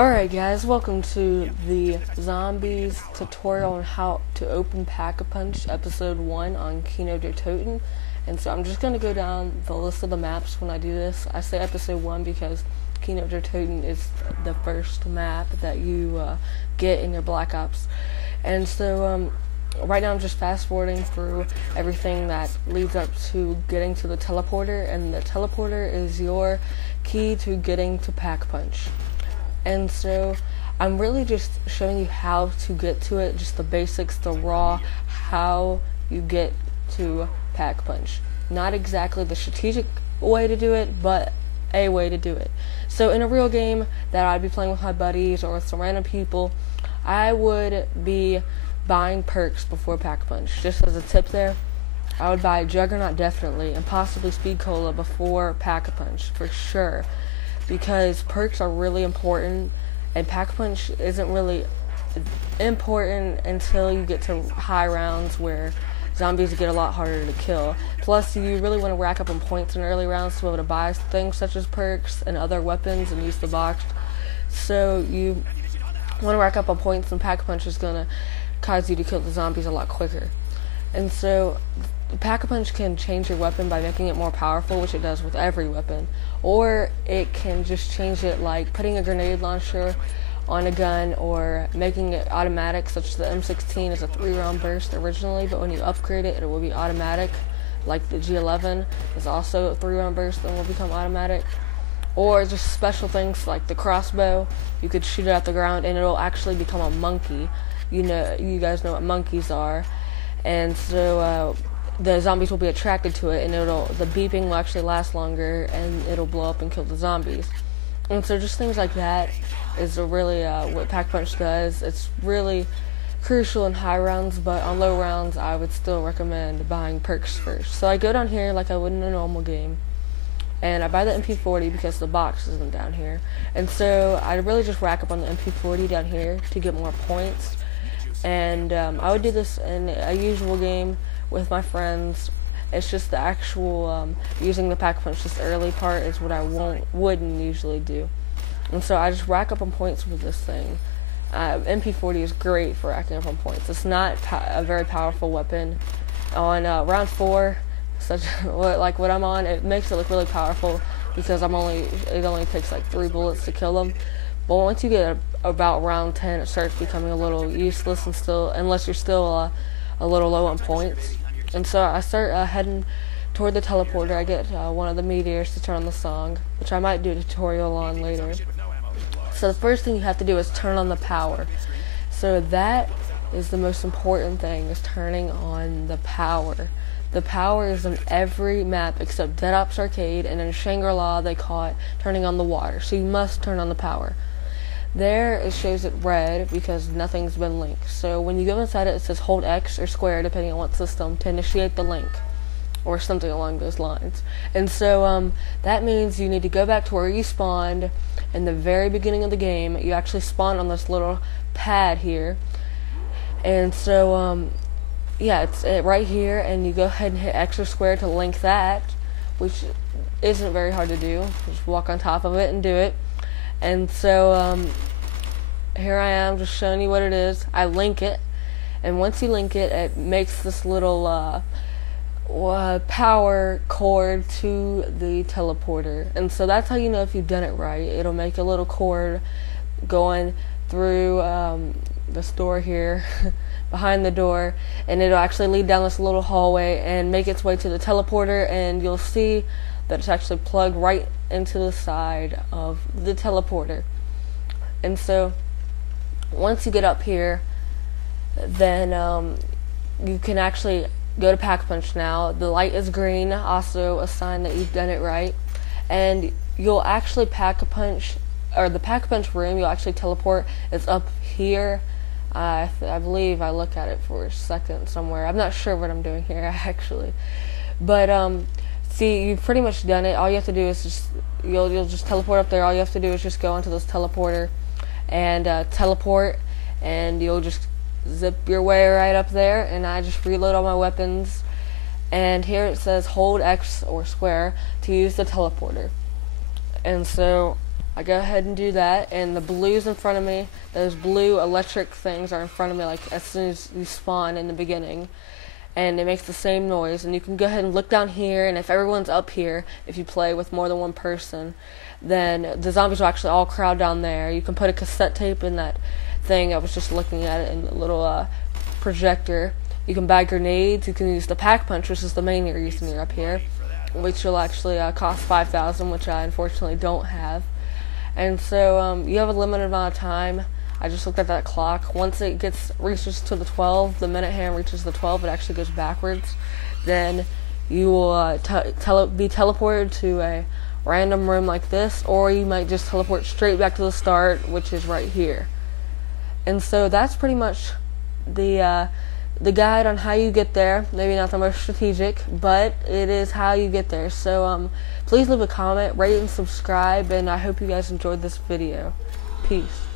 Alright guys, welcome to the Zombies tutorial on how to open Pack-a-Punch episode 1 on Kino Toten. And so I'm just going to go down the list of the maps when I do this. I say episode 1 because Kino Toten is the first map that you get in your Black Ops. And so right now I'm just fast forwarding through everything that leads up to getting to the teleporter, and the teleporter is your key to getting to Pack-Punch. And so I'm really just showing you how to get to it, just the basics, the raw, how you get to Pack-Punch. Not exactly the strategic way to do it, but a way to do it. So in a real game that I'd be playing with my buddies or with some random people, I would be buying perks before Pack-Punch. Just as a tip there, I would buy Juggernaut definitely, and possibly Speed Cola before Pack-Punch for sure. Because perks are really important, and Pack-a-Punch isn't really important until you get to high rounds where zombies get a lot harder to kill. Plus, you really want to rack up on points in early rounds to be able to buy things such as perks and other weapons and use the box. So you want to rack up on points, and Pack-a-Punch is going to cause you to kill the zombies a lot quicker. And so Pack-a-Punch can change your weapon by making it more powerful, which it does with every weapon, or it can just change it like putting a grenade launcher on a gun or making it automatic, such as the M16 is a 3-round burst originally, but when you upgrade it, it will be automatic, like the G11 is also a 3-round burst and will become automatic. Or just special things like the crossbow, you could shoot it at the ground and it'll actually become a monkey. You guys know what monkeys are. And so the zombies will be attracted to it, and the beeping will actually last longer, and it'll blow up and kill the zombies. And so just things like that is really what Pack-Punch does. It's really crucial in high rounds, but on low rounds I would still recommend buying perks first. So I go down here like I would in a normal game, and I buy the MP40 because the box isn't down here. And so I really just rack up on the MP40 down here to get more points. And I would do this in a usual game with my friends. It's just the actual using the Pack-a-Punch, this early part, is what I wouldn't usually do. And so I just rack up on points with this thing. MP40 is great for racking up on points. It's not a very powerful weapon. On round 4, like what I'm on, it makes it look really powerful because it only takes like 3 bullets to kill them. But once you get about round 10, it starts becoming a little useless, and unless you're still a little low on points. And so I start heading toward the teleporter. I get one of the meteors to turn on the song, which I might do a tutorial on later. So the first thing you have to do is turn on the power. So that is the most important thing, is turning on the power. The power is in every map except Dead Ops Arcade, and in Shangri-La they call it turning on the water. So you must turn on the power. There it shows it red because nothing's been linked. So when you go inside it, it says hold X or square depending on what system to initiate the link, or something along those lines. And so that means you need to go back to where you spawned in the very beginning of the game. You actually spawn on this little pad here. And so yeah, it's right here, and you go ahead and hit X or square to link that, which isn't very hard to do. Just walk on top of it and do it. And so here I am just showing you what it is. I link it, and once you link it, it makes this little power cord to the teleporter. And so that's how you know if you've done it right. It'll make a little cord going through the store here behind the door, and it'll actually lead down this little hallway and make its way to the teleporter, and you'll see that it's actually plugged right into the side of the teleporter. And so once you get up here, then you can actually go to Pack-a-Punch now. The light is green, also a sign that you've done it right. And you'll actually Pack-a-Punch, or the Pack-a-Punch room you'll actually teleport is up here. I believe I look at it for a second somewhere. I'm not sure what I'm doing here actually, but see, you've pretty much done it. All you have to do is you'll just teleport up there. All you have to do is just go into this teleporter and teleport, and you'll just zip your way right up there. And I just reload all my weapons, and here it says hold X or square to use the teleporter. And so I go ahead and do that, and the blues in front of me, those blue electric things are in front of me like as soon as you spawn in the beginning, and it makes the same noise. And you can go ahead and look down here, and if everyone's up here, if you play with more than one person, then the zombies will actually all crowd down there. You can put a cassette tape in that thing. I was just looking at it in the little projector. You can buy grenades. You can use the pack punch, which is the main reason you're up here, which will actually cost 5,000, which I unfortunately don't have. And so you have a limited amount of time. I just looked at that clock. Once it reaches to the 12, the minute hand reaches the 12, it actually goes backwards. Then you will be teleported to a random room like this, or you might just teleport straight back to the start, which is right here. And so that's pretty much the guide on how you get there. Maybe not the most strategic, but it is how you get there. So please leave a comment, rate and subscribe, and I hope you guys enjoyed this video. Peace.